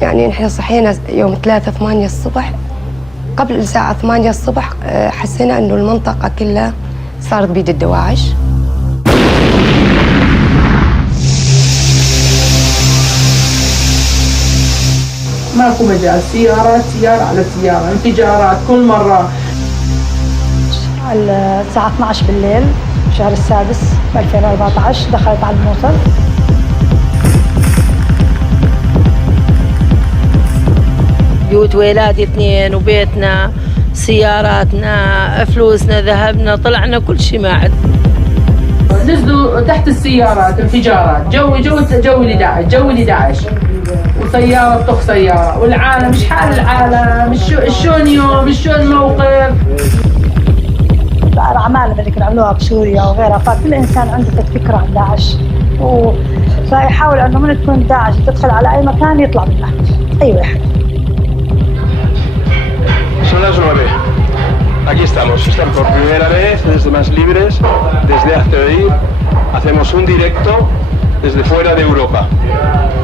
يعني نحن صحينا يوم 3/8 الصبح، قبل الساعة 8 الصبح حسينا إنه المنطقة كلها صارت بيد الدواعش. ماكو مجال، سيارة على سيارة، انفجارات كل مرة. الساعة 12 بالليل شهر السادس 2014 دخلت على الموصل. بيوت ولادي 2 وبيتنا، سياراتنا، فلوسنا، ذهبنا، طلعنا كل شيء ما عاد. نزلوا تحت السيارات انفجارات، جوي لداعش وسيارة تخ سيارة، والعالم مش حال العالم، شلون يوم، شلون الموقف. الأعمال اللي كانوا عملوها بسوريا وغيرها، فكل إنسان عنده فكرة عن داعش، فيحاول أنه من تكون داعش تدخل على أي مكان يطلع منه أي واحد. Son las 9. Aquí estamos por primera vez desde Más Libres, desde hace hoy. Hacemos un directo desde fuera de Europa.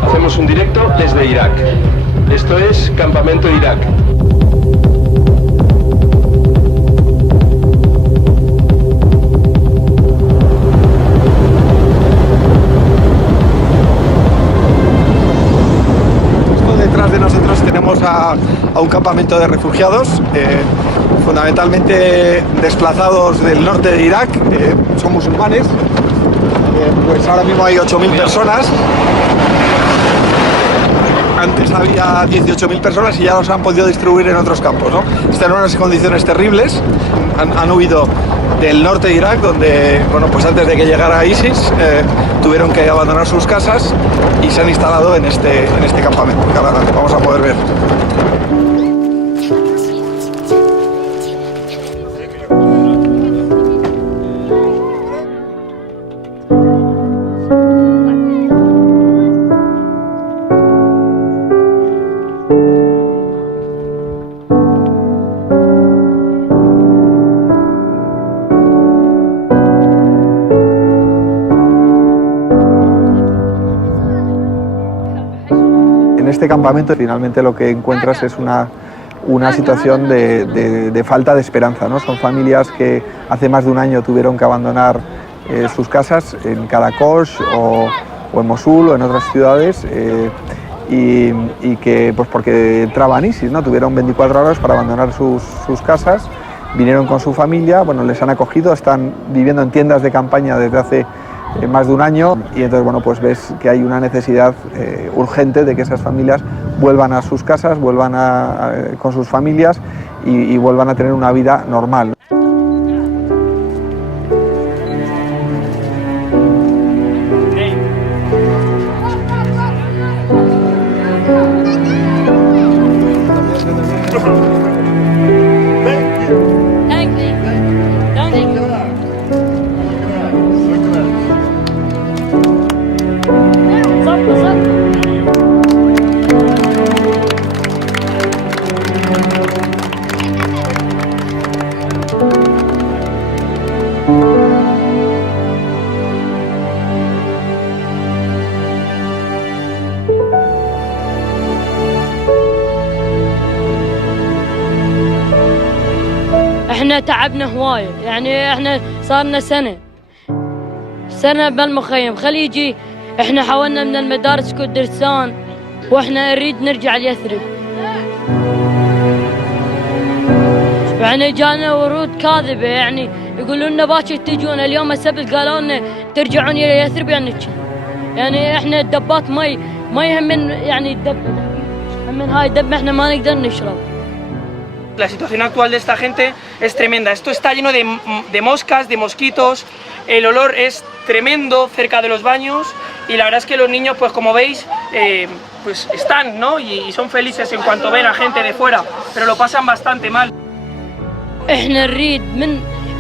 Hacemos un directo desde Irak. Esto es Campamento Irak. Detrás de nosotros tenemos a un campamento de refugiados, fundamentalmente desplazados del norte de Irak, son musulmanes. Pues ahora mismo hay 8.000 personas. Antes había 18.000 personas y ya los han podido distribuir en otros campos, ¿no? Están en unas condiciones terribles. Han huido del norte de Irak, donde, bueno, pues antes de que llegara ISIS, tuvieron que abandonar sus casas y se han instalado en este campamento. Ahora vamos a poder ver. En este campamento finalmente lo que encuentras es una situación de falta de esperanza, ¿no? Son familias que hace más de un año tuvieron que abandonar sus casas en Karakosh o en Mosul o en otras ciudades y que pues porque entraban ISIS, ¿no? Tuvieron 24 horas para abandonar sus casas, vinieron con su familia, bueno, les han acogido, están viviendo en tiendas de campaña desde hace más de un año y entonces bueno, pues ves que hay una necesidad urgente de que esas familias vuelvan a sus casas, vuelvan con sus familias y vuelvan a tener una vida normal. احنا تعبنا هواية، يعني احنا صارنا سنة بالمخيم خليجي. احنا حاولنا من المدارس كردستان واحنا نريد نرجع ليثرب، يعني جانا ورود كاذبة، يعني يقولون لنا باكر تجون، اليوم السبت قالوا لنا ترجعون الى يثرب. يعني احنا الدبات ما يهمن، يعني الدب من هاي الدب احنا ما نقدر نشرب. La situación actual de esta gente es tremenda. Esto está lleno de moscas, de mosquitos. El olor es tremendo cerca de los baños y la verdad es que los niños, pues como veis, pues están, ¿no? Y son felices en cuanto ven a gente de fuera, pero lo pasan bastante mal. احنا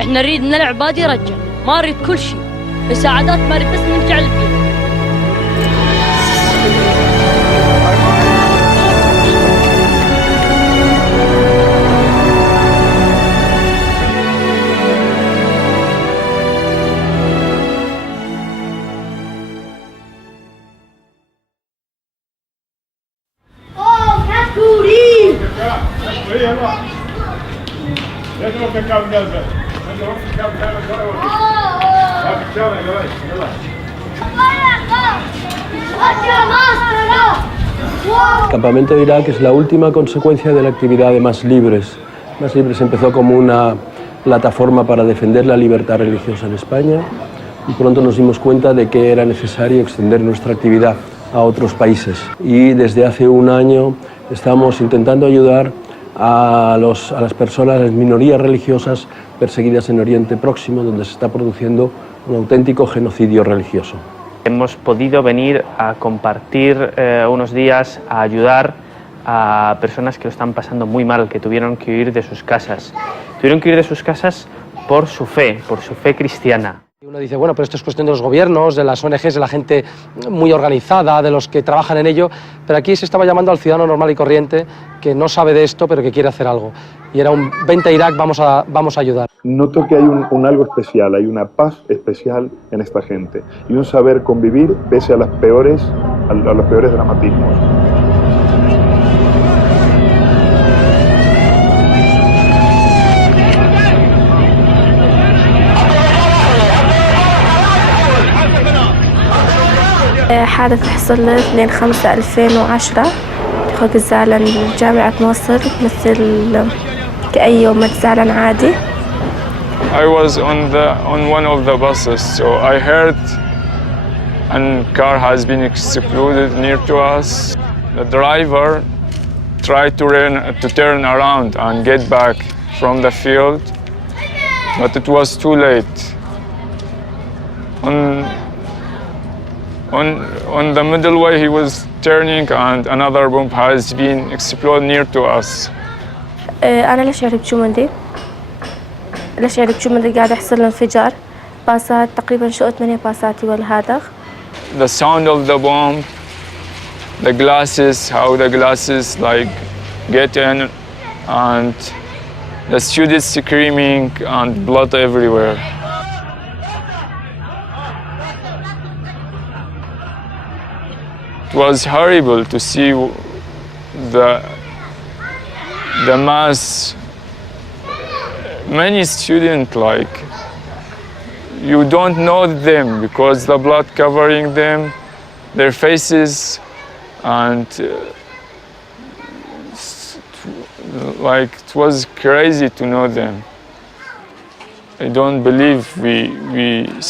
نريد نلعب بادي يرجع، ما نريد كل شيء، مساعدات ما نريد، بس نرجع للبيت. El campamento de Irak es la última consecuencia de la actividad de Más Libres. Más Libres empezó como una plataforma para defender la libertad religiosa en España y pronto nos dimos cuenta de que era necesario extender nuestra actividad a otros países. Y desde hace un año estamos intentando ayudar a las personas, a las minorías religiosas perseguidas en Oriente Próximo, donde se está produciendo un auténtico genocidio religioso. Hemos podido venir a compartir unos días, a ayudar a personas que lo están pasando muy mal, que tuvieron que huir de sus casas. Tuvieron que huir de sus casas por su fe cristiana. Uno dice, bueno, pero esto es cuestión de los gobiernos, de las ONGs, de la gente muy organizada, de los que trabajan en ello, pero aquí se estaba llamando al ciudadano normal y corriente que no sabe de esto, pero que quiere hacer algo. Y era un vente a Irak, vamos a ayudar. Noto que hay un algo especial, hay una paz especial en esta gente y un saber convivir pese a los peores dramatismos. حادث حصل 2/5/2010 خرج الزعلان جامعة مصر مثل كأي يوم زعلان عادي. I was on one of the buses, so I heard a car has been exploded near to us. The driver tried to turn around and get back from the field, but it was too late. On the middle way he was turning and another bomb has been exploded near to us. أنا لا أشعر بجمدي قاعد يحصل انفجار باصات تقريبا شو 8 باصات والهذا. The sound of the bomb, the glasses, how the glasses like get in, and the students screaming and blood everywhere. It was horrible to see the mass. Many students, like, you don't know them because the blood covering them, their faces, and like it was crazy to know them. I don't believe we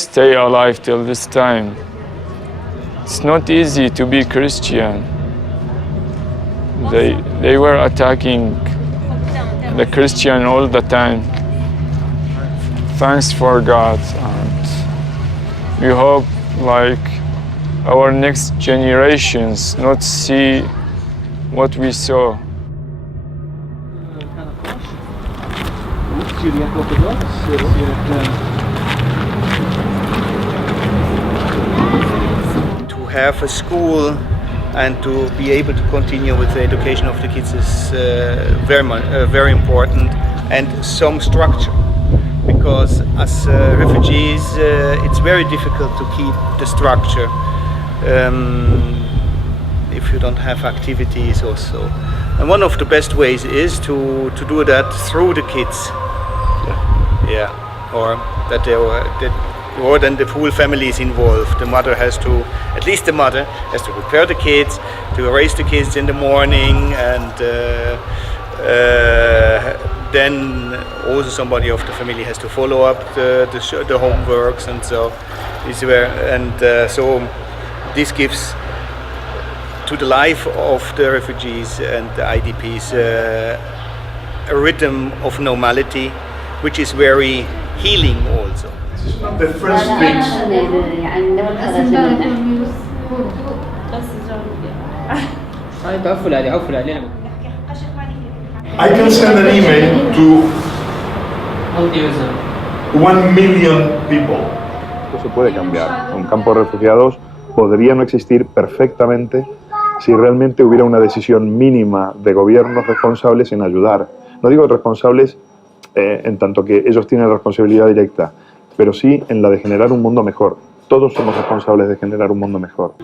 stay alive till this time. It's not easy to be Christian. They were attacking the Christian all the time. Thanks for God, and we hope like our next generations not see what we saw. To have a school and to be able to continue with the education of the kids is very important, and some structure. Because as refugees, it's very difficult to keep the structure if you don't have activities also. And one of the best ways is to do that through the kids. Yeah. Or that or then the full family is involved. The mother has to, at least the mother has to prepare the kids, to raise the kids in the morning, and then also somebody of the family has to follow up the homeworks, and so so this gives to the life of the refugees and the IDPs a rhythm of normality, which is very healing also. The first things. I can send an email to 1 million people. Esto se puede cambiar. Un campo de refugiados podría no existir perfectamente si realmente hubiera una decisión mínima de gobiernos responsables en ayudar. No digo responsables en tanto que ellos tienen responsabilidad directa, pero sí en la de generar un mundo mejor. Todos somos responsables de generar un mundo mejor.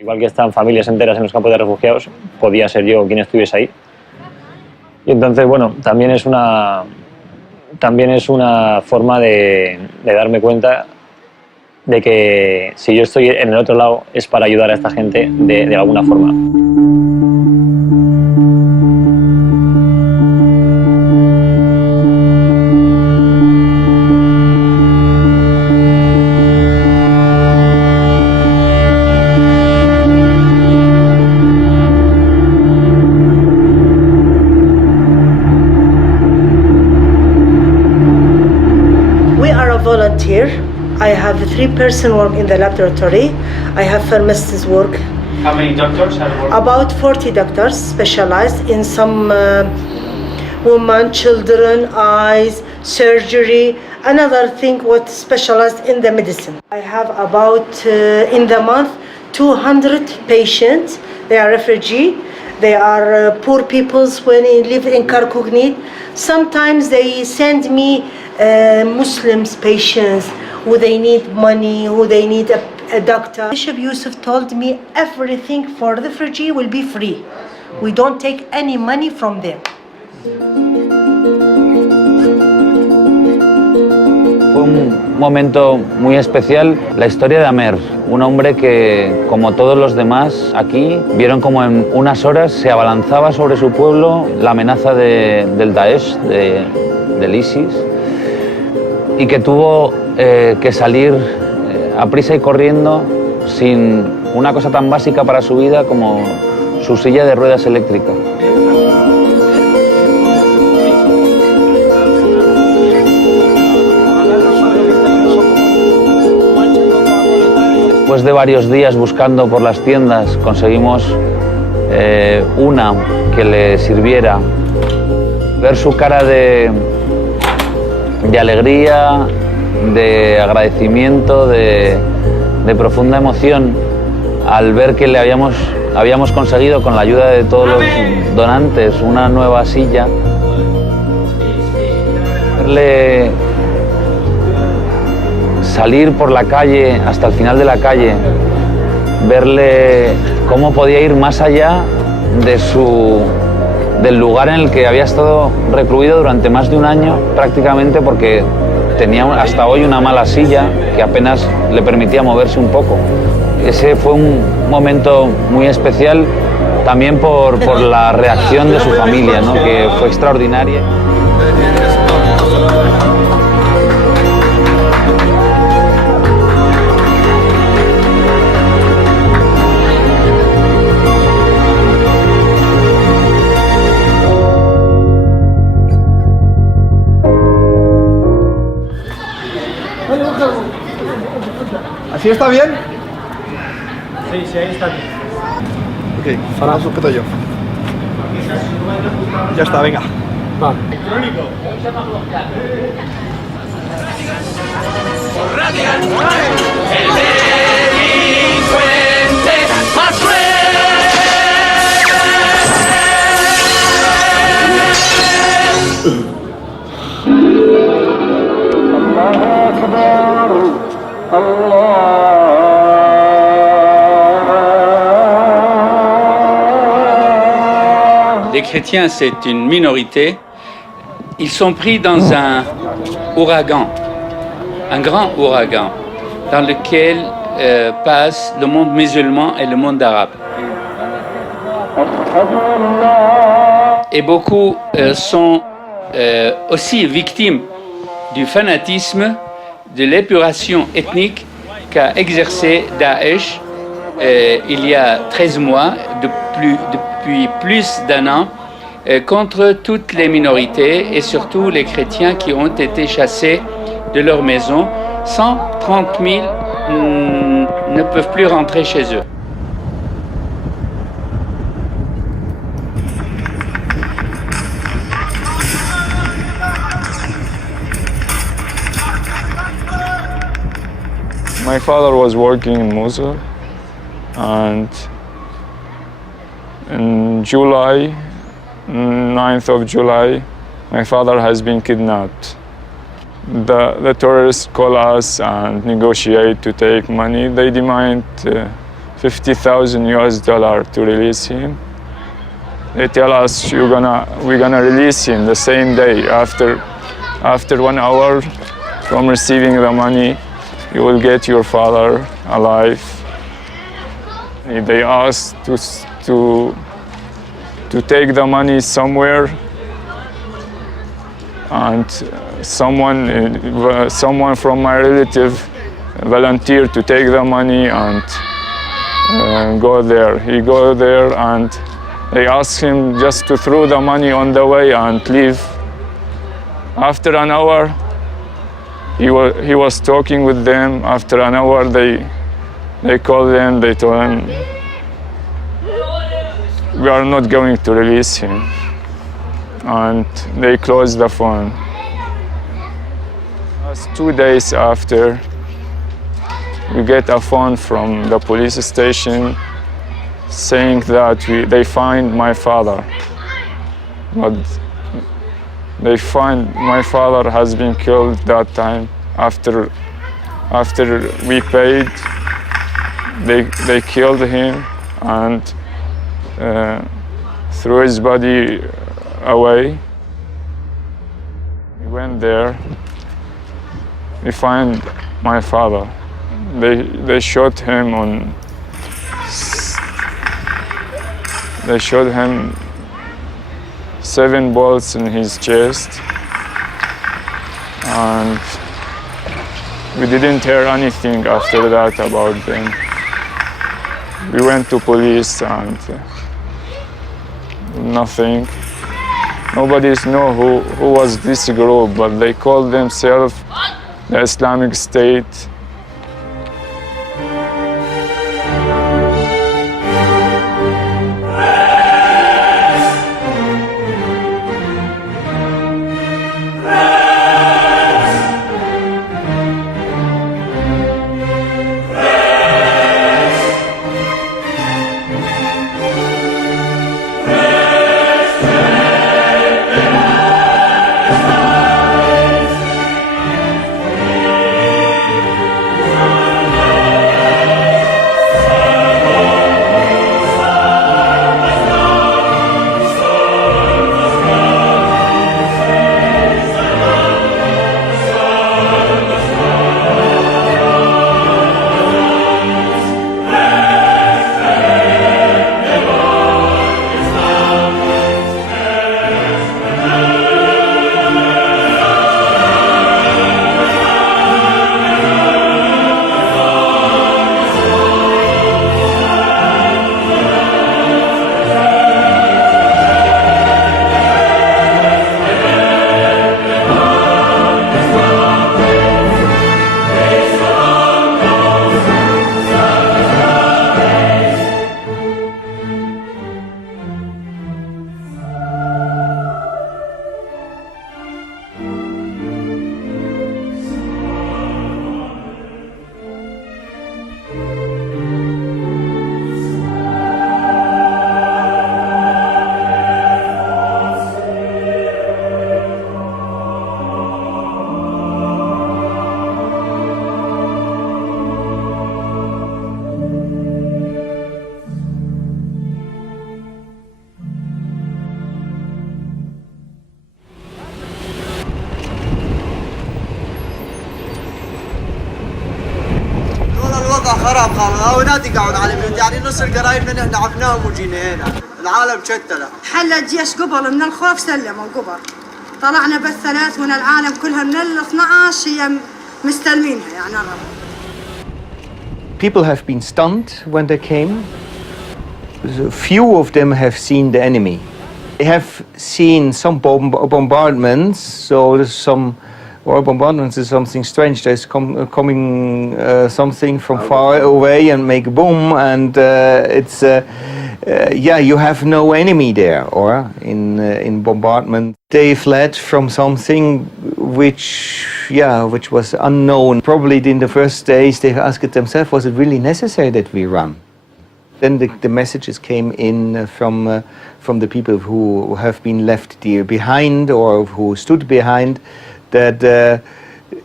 Igual que están familias enteras en los campos de refugiados, podía ser yo quien estuviese ahí. Y entonces, bueno, también es una forma de darme cuenta de que si yo estoy en el otro lado es para ayudar a esta gente de alguna forma. I have 3-person work in the laboratory. I have pharmacists work. How many doctors are working? About 40 doctors specialized in some women, children, eyes, surgery, another thing what specialized in the medicine. I have about, in the month, 200 patients. They are refugee. They are poor peoples when they live in Karkognit. Sometimes they send me Muslims patients who they need money, who they need a doctor. Bishop Yusuf told me everything for the refugee will be free. We don't take any money from them. Fue un momento muy especial la historia de Amer, un hombre que, como todos los demás aquí, vieron como en unas horas se abalanzaba sobre su pueblo la amenaza del Daesh, del ISIS, y que tuvo que salir a prisa y corriendo sin una cosa tan básica para su vida como su silla de ruedas eléctrica. Después de varios días buscando por las tiendas, conseguimos una que le sirviera. Ver su cara de alegría, de agradecimiento, de profunda emoción al ver que le habíamos conseguido con la ayuda de todos los donantes una nueva silla. Verle salir por la calle hasta el final de la calle, verle cómo podía ir más allá del lugar en el que había estado recluido durante más de un año prácticamente, porque tenía hasta hoy una mala silla que apenas le permitía moverse un poco. Ese fue un momento muy especial también por la reacción de su familia, ¿no? Que fue extraordinaria. ¿Así está bien? Sí, ahí está bien. Ok, ahora sujeto yo. Ya está, venga. Va. El delincuente más Les chrétiens, c'est une minorité. Ils sont pris dans un ouragan, un grand ouragan, dans lequel passe le monde musulman et le monde arabe. Et beaucoup sont aussi victimes du fanatisme, de l'épuration ethnique qu'a exercé Daesh il y a 13 mois, depuis plus d'un an, contre toutes les minorités et surtout les chrétiens qui ont été chassés de leur maison. 130 000 ne peuvent plus rentrer chez eux. My father was working in Mosul, and in July, 9th of July, my father has been kidnapped. The terrorists call us and negotiate to take money. They demand $50,000 US to release him. They tell us we're gonna release him the same day. After 1 hour from receiving the money, you will get your father alive. They asked to take the money somewhere, and someone from my relative volunteered to take the money and go there. He go there and they asked him just to throw the money on the way and leave. After an hour, he was talking with them. After an hour, they called him, they told him, we are not going to release him. And they closed the phone. Just 2 days after, we get a phone from the police station saying that they find my father. But they find my father has been killed that time. After we paid, they killed him and threw his body away. We went there. We find my father. They shot him on. They shot him 7 bullets in his chest, and we didn't hear anything after that about them. We went to police and nothing. Nobody knows who was this group, but they called themselves the Islamic State. خرب خالص هاونات يقعد على البيوت يعني نص القرايب من احنا عفناهم وجينا هنا العالم شتله حل الجيش قبل من الخوف سلموا قبل طلعنا بالثلاث من العالم كلها من ال 12 هي مستلمينها يعني People have been stunned when they came. Few of them have seen the enemy. They have seen some bombardments, so there's some or bombardments is something strange. There's coming something from far away and make a boom, and it's yeah, you have no enemy there. Or in bombardment, they fled from something which was unknown. Probably in the first days they asked themselves, was it really necessary that we run? Then the messages came in from the people who have been left behind or who stood behind, that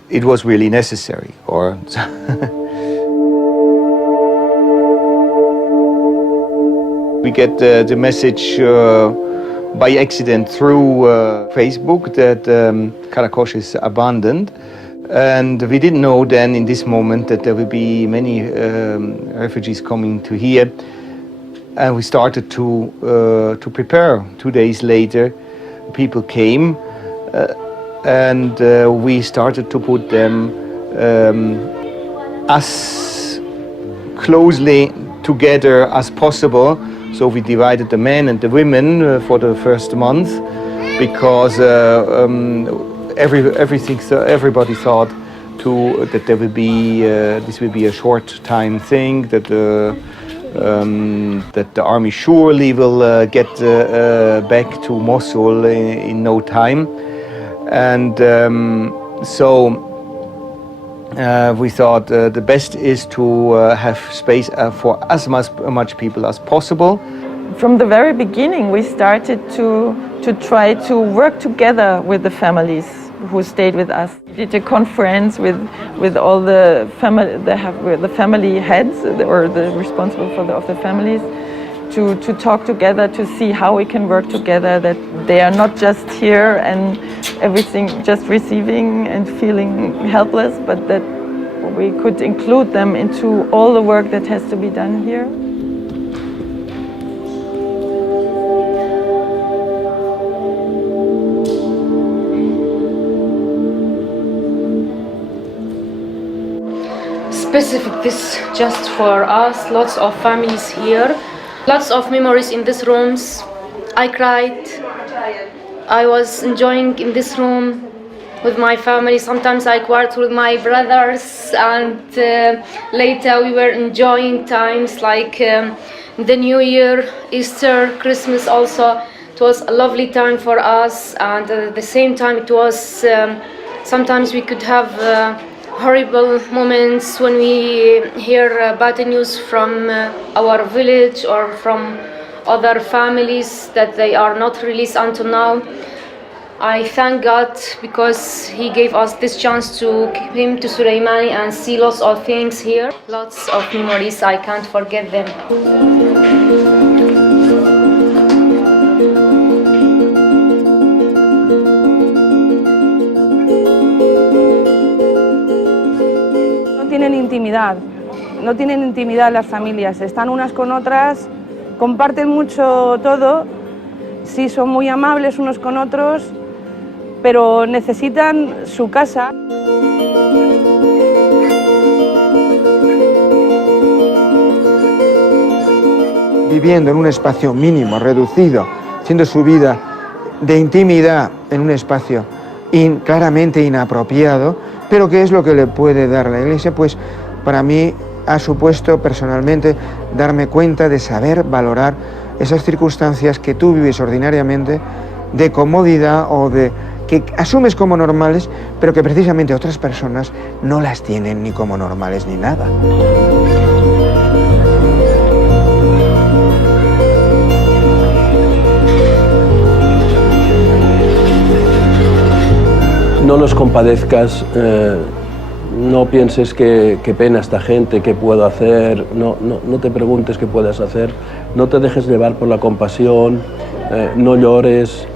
it was really necessary. Or We get the message by accident through Facebook that Karakosh is abandoned. And we didn't know then in this moment that there will be many refugees coming to here. And we started to prepare. 2 days later, people came and we started to put them as closely together as possible. So we divided the men and the women for the first month because everybody thought that there will be this will be a short time thing, that the army surely will get back to Mosul in no time, and so we thought the best is to have space for as much people as possible. From the very beginning, we started to try to work together with the families who stayed with us. We did a conference with all the family heads or the responsible of the families to talk together, to see how we can work together, that they are not just here and everything just receiving and feeling helpless, but that we could include them into all the work that has to be done here. Specific this just for us, lots of families here, lots of memories in these rooms. I cried, I was enjoying in this room with my family. Sometimes I cried with my brothers, and later we were enjoying times like the New Year, Easter, Christmas also. It was a lovely time for us, and at the same time it was sometimes we could have horrible moments when we hear bad news from our village or from other families that they are not released until now. I thank God because He gave us this chance to come to Suleimani and see lots of things here. Lots of memories, I can't forget them. No tienen intimidad las familias, están unas con otras, comparten mucho todo, sí son muy amables unos con otros, pero necesitan su casa. Viviendo en un espacio mínimo, reducido, haciendo su vida de intimidad en un espacio claramente inapropiado, pero ¿qué es lo que le puede dar la Iglesia? Pues para mí ha supuesto personalmente darme cuenta de saber valorar esas circunstancias que tú vives ordinariamente de comodidad o de que asumes como normales, pero que precisamente otras personas no las tienen ni como normales ni nada. No los compadezcas, no pienses qué pena esta gente, qué puedo hacer, no te preguntes qué puedes hacer, no te dejes llevar por la compasión, no llores,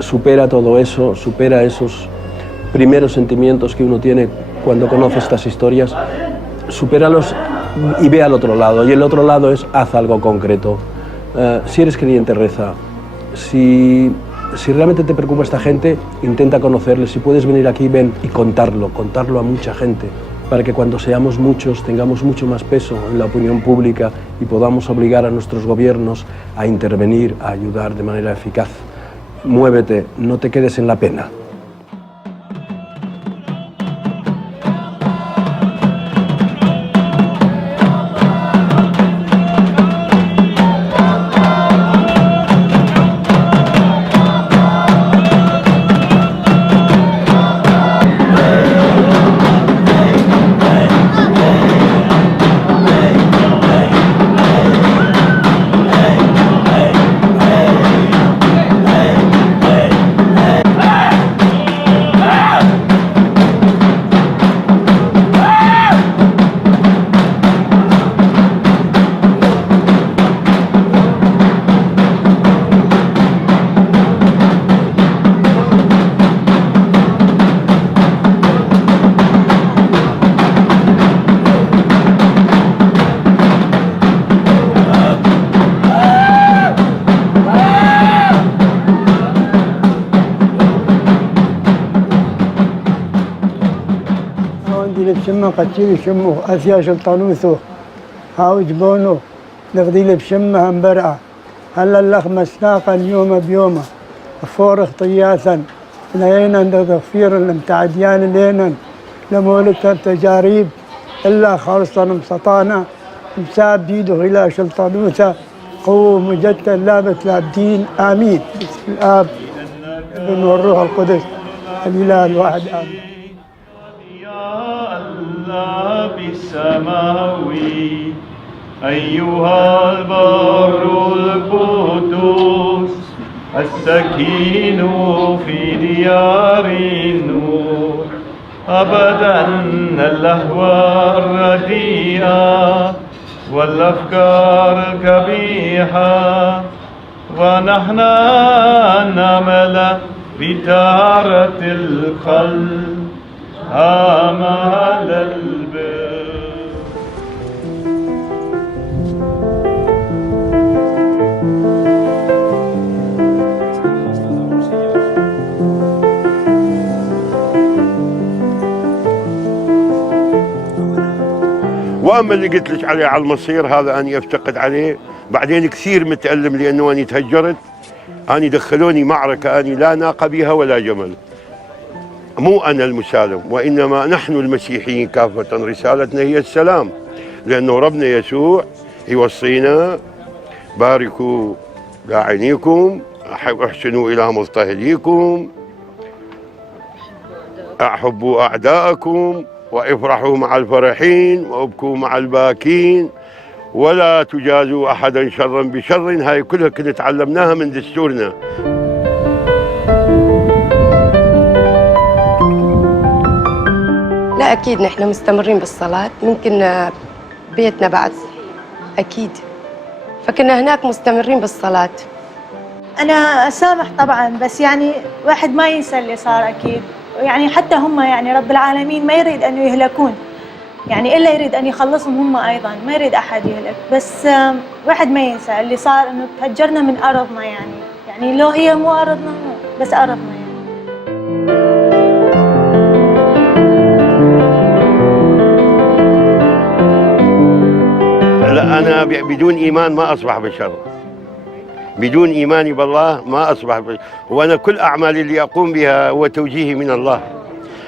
supera todo eso, supera esos primeros sentimientos que uno tiene cuando conoce estas historias, supéralos y ve al otro lado, y el otro lado es haz algo concreto. Si eres creyente, reza. Si realmente te preocupa esta gente, intenta conocerles. Si puedes venir aquí, ven y contarlo a mucha gente, para que cuando seamos muchos tengamos mucho más peso en la opinión pública y podamos obligar a nuestros gobiernos a intervenir, a ayudar de manera eficaz. Muévete, no te quedes en la pena. شمه قتيل شمه أثيا شلطانوثو هاو جبونو نغديل بشمه مبرعة هلا اللخ مسناقا اليوم بيومه فورخ طياثا لينا تغفير المتعديان لينا لمولك التجاريب إلا خالصا مسطانا مساب ديده إلى شلطانوثا قوة مجدة لابت لابدين آمين بسم الآب والابن والروح القدس الإله الواحد آمين بالسماوي أيها البر القدوس السكين في ديار النور أبدا اللهو الرديئة والأفكار القبيحة ونحن نعمل بطهارة القلب آمال البر. واما اللي قلت لك عليه على المصير هذا اني افتقد عليه بعدين كثير متألم لانه اني تهجرت اني دخلوني معركه اني لا ناقه بها ولا جمل. مو انا المسالم وانما نحن المسيحيين كافه رسالتنا هي السلام لانه ربنا يسوع يوصينا باركوا لاعنيكم احسنوا الى مضطهديكم احبوا اعداءكم وافرحوا مع الفرحين وابكوا مع الباكين ولا تجازوا احدا شرا بشر. هاي كلها كنا تعلمناها من دستورنا. لا اكيد نحن مستمرين بالصلاة، ممكن بيتنا بعد اكيد، فكنا هناك مستمرين بالصلاة. انا اسامح طبعا بس يعني واحد ما ينسى اللي صار اكيد، يعني حتى هم يعني رب العالمين ما يريد أن يهلكون يعني إلا يريد أن يخلصهم هم أيضا، ما يريد أحد يهلك. بس واحد ما ينسى اللي صار إنه تهجرنا من أرضنا يعني لو هي مو أرضنا بس أرضنا يعني. لا أنا بدون إيمان ما أصبح بشر، بدون إيماني بالله ما أصبح بشر. وأنا كل أعمالي اللي أقوم بها هو توجيهي من الله.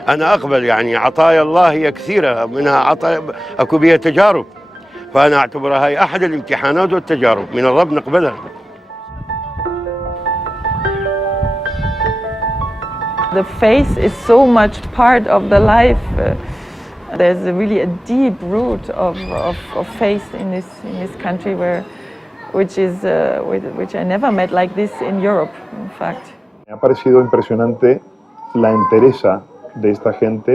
أنا أقبل يعني عطايا الله هي كثيرة، منها عطايا أكو بها تجارب، فأنا أعتبرها هي أحد الامتحانات والتجارب من الرب نقبلها. The faith is so much part of the life. There's really a deep root of faith in this country which I never met like this in Europe, in fact. Me ha parecido impresionante la entereza de esta gente,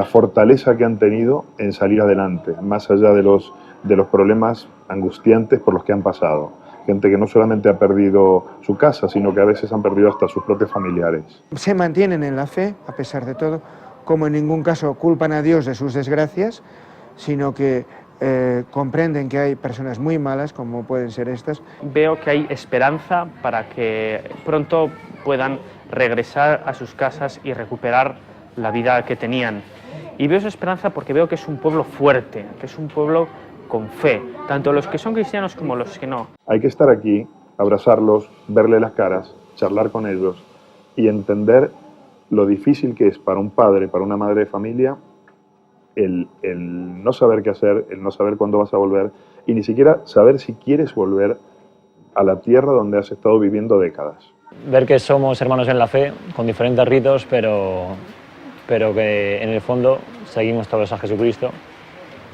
la fortaleza que han tenido en salir adelante, más allá de los problemas angustiantes por los que han pasado. Gente que no solamente ha perdido su casa, sino que a veces han perdido hasta sus propios familiares. Se mantienen en la fe, a pesar de todo, como en ningún caso culpan a Dios de sus desgracias, sino que comprenden que hay personas muy malas, como pueden ser estas. Veo que hay esperanza para que pronto puedan regresar a sus casas y recuperar la vida que tenían. Y veo esa esperanza porque veo que es un pueblo fuerte, que es un pueblo con fe, tanto los que son cristianos como los que no. Hay que estar aquí, abrazarlos, verle las caras, charlar con ellos y entender lo difícil que es para un padre, para una madre de familia, el no saber qué hacer, el no saber cuándo vas a volver y ni siquiera saber si quieres volver a la tierra donde has estado viviendo décadas. Ver que somos hermanos en la fe, con diferentes ritos, pero que en el fondo seguimos todos a Jesucristo,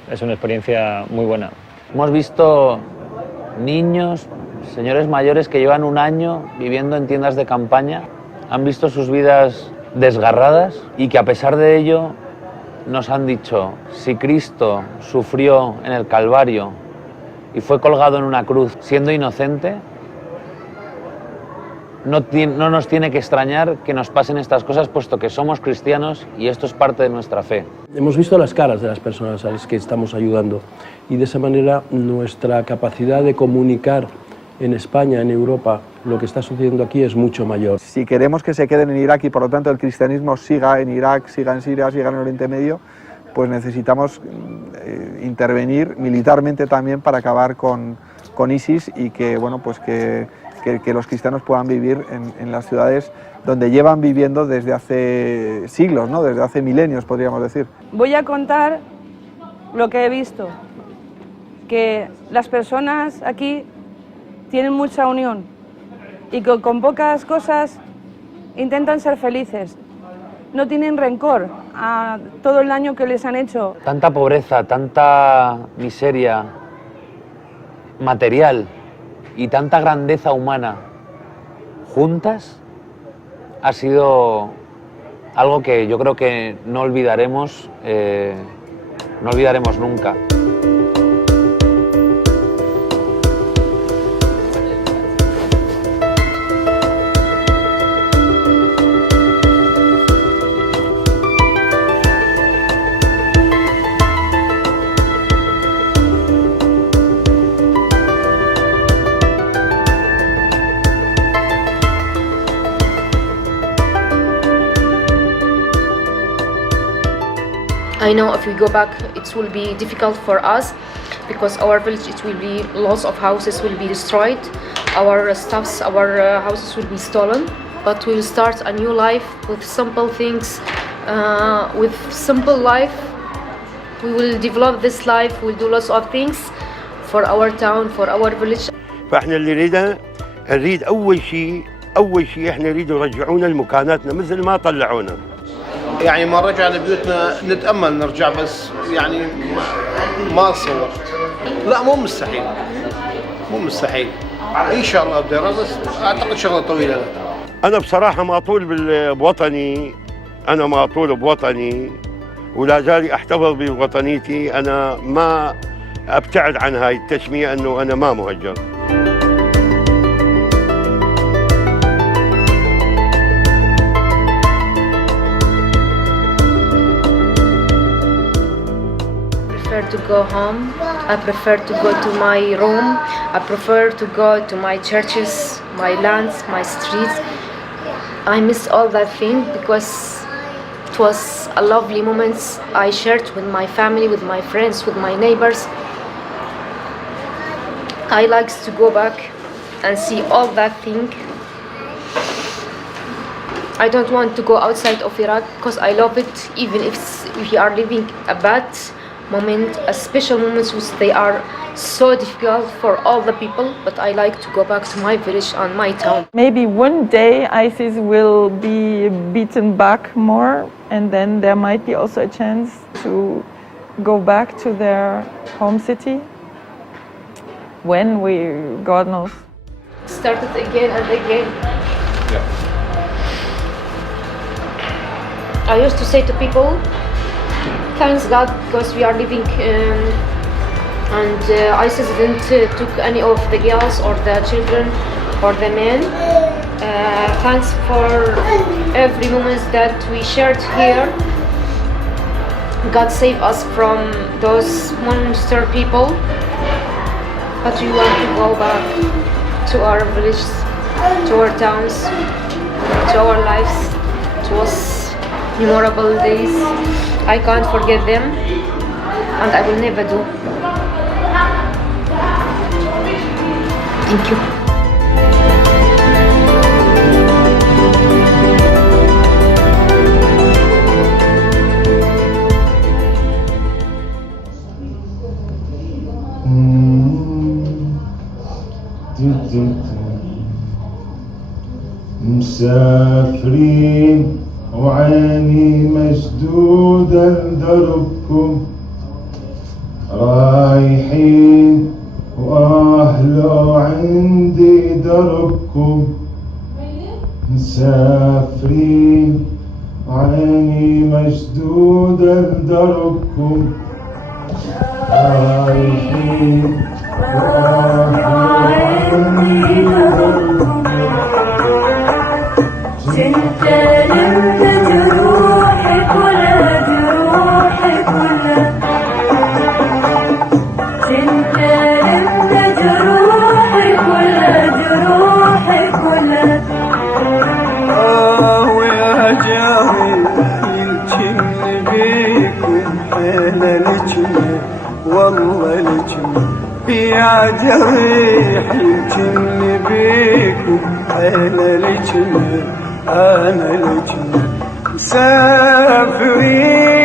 es una experiencia muy buena. Hemos visto niños, señores mayores que llevan un año viviendo en tiendas de campaña, han visto sus vidas desgarradas y que a pesar de ello nos han dicho, si Cristo sufrió en el Calvario y fue colgado en una cruz siendo inocente, no nos tiene que extrañar que nos pasen estas cosas, puesto que somos cristianos y esto es parte de nuestra fe. Hemos visto las caras de las personas a las que estamos ayudando y de esa manera nuestra capacidad de comunicar en España, en Europa, lo que está sucediendo aquí es mucho mayor. Si queremos que se queden en Irak y por lo tanto el cristianismo siga en Irak, siga en Siria, siga en el Oriente Medio, pues necesitamos intervenir militarmente también para acabar con ISIS y que, bueno, pues que los cristianos puedan vivir en las ciudades donde llevan viviendo desde hace siglos, ¿no? Desde hace milenios, podríamos decir. Voy a contar lo que he visto, que las personas aquí tienen mucha unión y que con pocas cosas intentan ser felices. No tienen rencor a todo el daño que les han hecho. Tanta pobreza, tanta miseria material y tanta grandeza humana juntas ha sido algo que yo creo que no olvidaremos nunca. I know if we go back it will be difficult for us because our village it will be lots of houses will be destroyed, our stuffs, our houses will be stolen, but we will start a new life with simple things, with simple life we will develop this life, we'll do lots of things for our town, for our village. فاحنا اللي نريد اول شيء احنا نريد يرجعونا لمكاناتنا مثل ما طلعونا. يعني ما رجعنا بيوتنا نتأمل نرجع بس يعني ما صورت. لا مو مستحيل إن شاء الله بدير بس أعتقد شغلة طويلة. أنا بصراحة ماطول بوطني، أنا ماطول بوطني ولا زالي أحتفظ بوطنيتي. أنا ما أبتعد عن هاي التسمية أنه أنا ما مهجر. I prefer to go home, I prefer to go to my room, I prefer to go to my churches, my lands, my streets. I miss all that thing because it was a lovely moments I shared with my family, with my friends, with my neighbors. I like to go back and see all that thing. I don't want to go outside of Iraq because I love it, even if we are living a bad moment, a special moments which they are so difficult for all the people, but I like to go back to my village and my town. Maybe one day ISIS will be beaten back more, and then there might be also a chance to go back to their home city. When God knows. Started again and again. Yeah. I used to say to people, thanks God because we are living and ISIS didn't took any of the girls or the children or the men. Thanks for every moment that we shared here. God save us from those monster people. But we want to go back to our villages, to our towns, to our lives. It was memorable days. I can't forget them, and I will never do. Thank you. مسافرين وعيني مشدودة لدربكم رايحين وأهلو عندي دربكم مسافرين وعيني مشدودة لدربكم رايحين وأهلو عندي دربكم تنتلم جروحك ولا جروحك ولا تنتلم جروحك ولا جروحك جريح يمكن بيكم أنا لجنة مسافرين